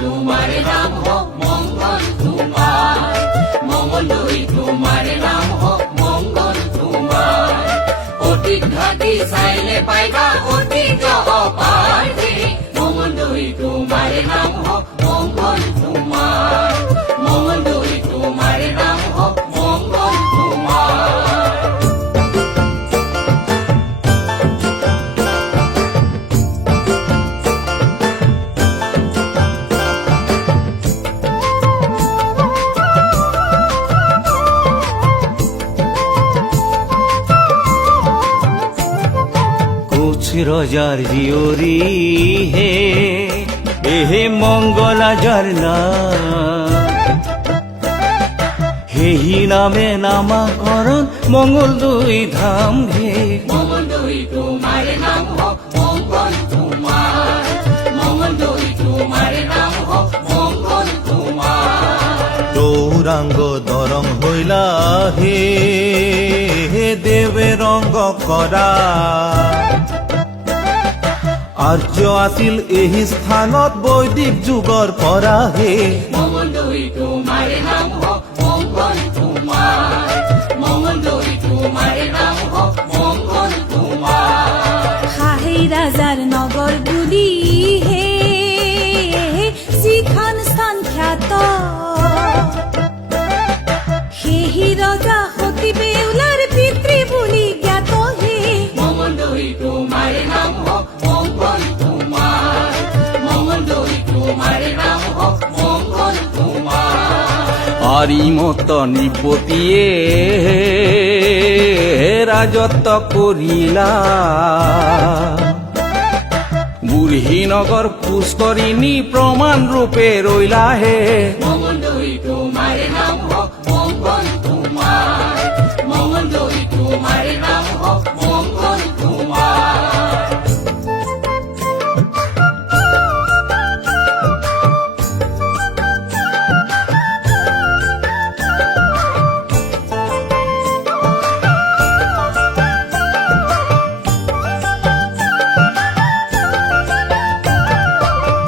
তোমার নাম হোক মঙ্গল তোমার, মঙ্গলই তোমার নাম হোক মঙ্গল তোমার। অতীত ঘাটি চাইলে পাইবা অতীত অপার হে, মঙ্গলই তোমার নাম হোক মঙ্গল তোমার, মঙ্গলই তোমার নাম হোক মঙ্গল তোমার। রজার জিয়রি হে এহে মঙ্গলাজার না, হেহি নামে নামাকরণ মঙ্গল দুই ধাম হে, মঙ্গলই তোমার নাম হোক মঙ্গল তোমার, মঙ্গলই তোমার নাম হোক মঙ্গল তোমার। গৌরাঙ্গ দরং হইলা হে দেবে রঙ্গ করা, আর্য আছিল এই স্থানত বৈদিক যুগৰ পৰা হে, মঙ্গলই তোমার নাম হোক মঙ্গল তোমার, মঙ্গলই তোমার নাম হোক মঙ্গল তোমার। হাহেই রাজার নগর বুলি হে যিখন স্থান খ্যাত, সেহি ৰজা সতী বেউলাৰ পিতৃ বুলি জ্ঞাত হে, মঙ্গলই তোমার নাম হোক মঙ্গল তোমার, মঙ্গলই তোমার নাম হোক মঙ্গল তোমার। আরিমত নৃপতিয়ে রাজত্ব করিলা, বুঢ়ীনগৰ পুষ্কৰিণী প্ৰমাণ ৰূপে ৰইলা হে, মঙ্গলই তোমাৰ নাম হোক মঙ্গল তোমাৰ, মঙ্গলই তোমাৰ নাম হোক মঙ্গল তোমাৰ।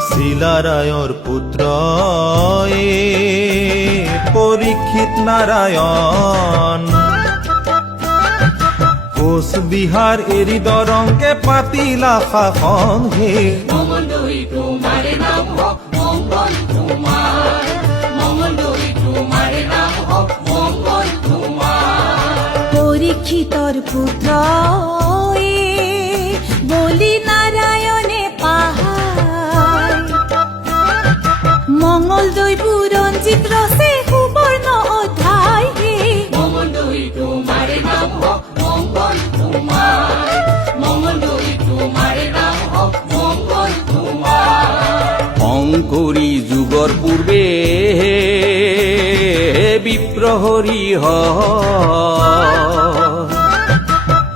শিলাৰায়ৰ পুত্ৰ পৰীক্ষিত নাৰায়ণ, কোচবিহাৰ এৰি দৰংকে পাতিলা শাসন হে, মঙ্গলই তোমাৰ নাম হোক মঙ্গল তোমাৰ, মঙ্গলই তোমাৰ নাম হোক মঙ্গল তোমাৰ। পৰীক্ষিতৰ পুত্ৰ বলি নাৰায়ণে পাহাৰ, মঙ্গলদৈ বুৰঞ্জিত ৰচে সুবৰ্ণ অধ্যায় হে, মঙ্গলই তোমাৰ নাম হোক মঙ্গল তোমাৰ, মঙ্গলই তোমাৰ নাম হোক মঙ্গল তোমাৰ। শংকৰী যুগৰ পূৰ্বে বিপ্ৰহৰি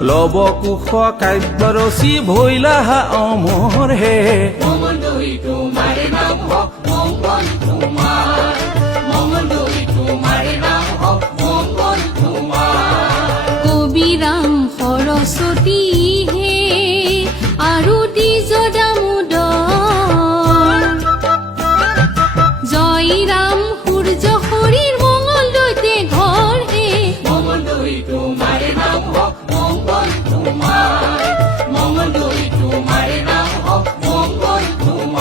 লৱ কুশ কাব্য ৰচি ভৈলাহা অমৰ হে, মঙ্গলই তোমাৰ নাম হোক মঙ্গল তোমাৰ, মঙ্গলই তোমাৰ নাম হোক মঙ্গল তোমাৰ। কবিৰাম সৰস্বতী হে আৰু দ্বিজ দামোদৰ, জয়ৰাম সূৰ্য হৰিৰ মঙ্গলদৈতে ঘৰ হে, মঙ্গলই তোমাৰ নাম হোক মঙ্গল তোমাৰ, মঙ্গলই তোমাৰ নাম হোক মঙ্গল তোমাৰ।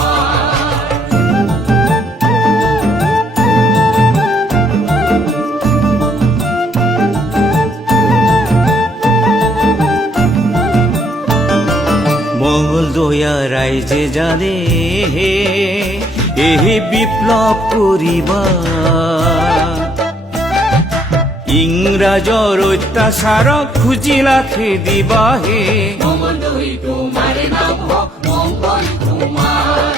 মঙ্গলদৈয়া ৰাইজে জানে হে এই বিপ্লৱ কৰিবা, ইংৰাজৰ অত্যাচাৰক খুজিলা খেদিবা হে, মঙ্গলই তোমাৰ নাম হোক মঙ্গল তোমাৰ,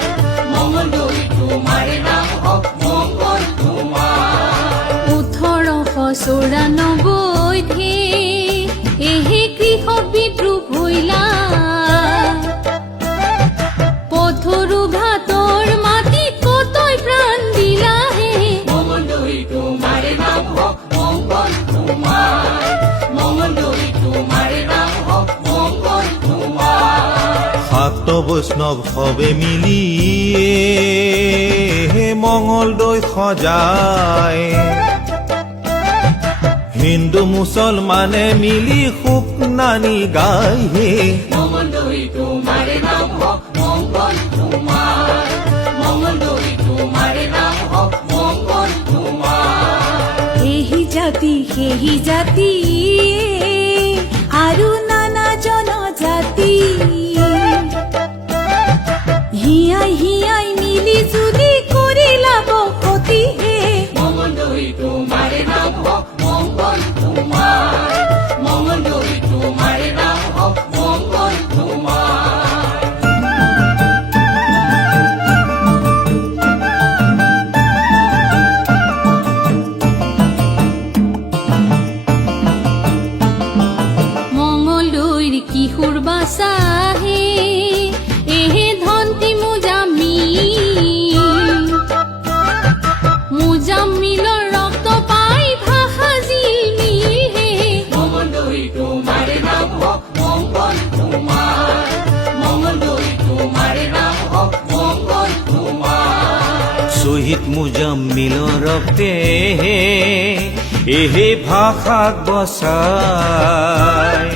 মঙ্গলই তোমাৰ নাম হোক মঙ্গল তোমাৰ। 1894 এহে কৃষক বিদ্ৰোহ হইলা, পথৰু ঘাটৰ মাটিত কতই প্ৰাণ দিলা হে, মঙ্গলই তোমাৰ নাম হোক মঙ্গল তোমাৰ, মঙ্গলই তোমাৰ নাম হোক মঙ্গল তোমাৰ। শাক্ত বৈষ্ণৱ সবে মিলি মঙলদৈ সজায় হিন্দু মুছলমানে মিলি সুখ নানি গায় হে মঙ্গলদৈ তোমাৰে নাম হওক মংগল তোমাৰ মঙ্গলদৈ তোমাৰে নাম হওক মংগল তোমাৰ এহি জাতি সেহি জাতি আৰু নানা জনজাতি হিয়াই হিয়াই মিলি জুলি কৰিলা বসতি হে মঙ্গলদৈ তোমাৰে নাম হওক মংগল তোমাৰ মঙ্গলদৈ তোমাৰে নাম হওক মংগল তোমাৰ মঙলদৈৰ কিশোৰ বাচাহে এহে ধন্তি মুজাম্মিলৰ ৰক্ত পাই ভাষা জিলমিল হে মঙ্গলদৈ তোমাৰে নাম হওক মংগল তোমাৰ মঙ্গলদৈ তোমাৰে নাম হওক মংগল তোমাৰ শহীদ মুজাম্মিলৰ ৰক্তে এহে ভাষাক বচায়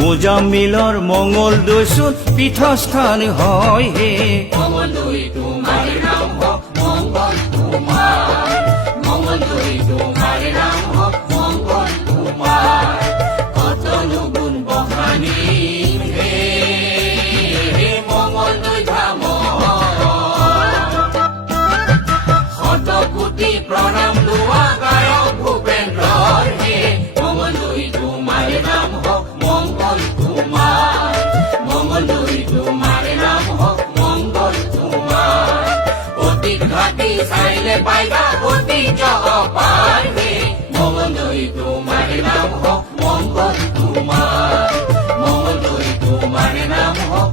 মুজাম্মিলৰ মঙলদৈ চোন পীঠস্থান হয় হে মঙ্গলদৈ তোমাৰে নাম হওক মংগল তোমাৰ মঙ্গলদৈ তোমাৰে নাম হওক মংগল তোমাৰ কতনো গুণ বখানি হে মঙ্গলদৈ ধাম শত কোটি প্ৰণাম লোৱা গায়ক ভূপেন্দ্ৰৰ হে মঙ্গলদৈ তোমাৰে নাম হওক মংগল তোমাৰ মঙ্গলদৈ তোমাৰে নাম হওক মংগল তোমাৰ অতীত ঘাটি চাইলে পাইবা অতীত অপাৰ হে মঙ্গলদৈ তোমাৰে নাম হওক মংগল তোমাৰ মঙ্গলদৈ তোমাৰে নাম হওক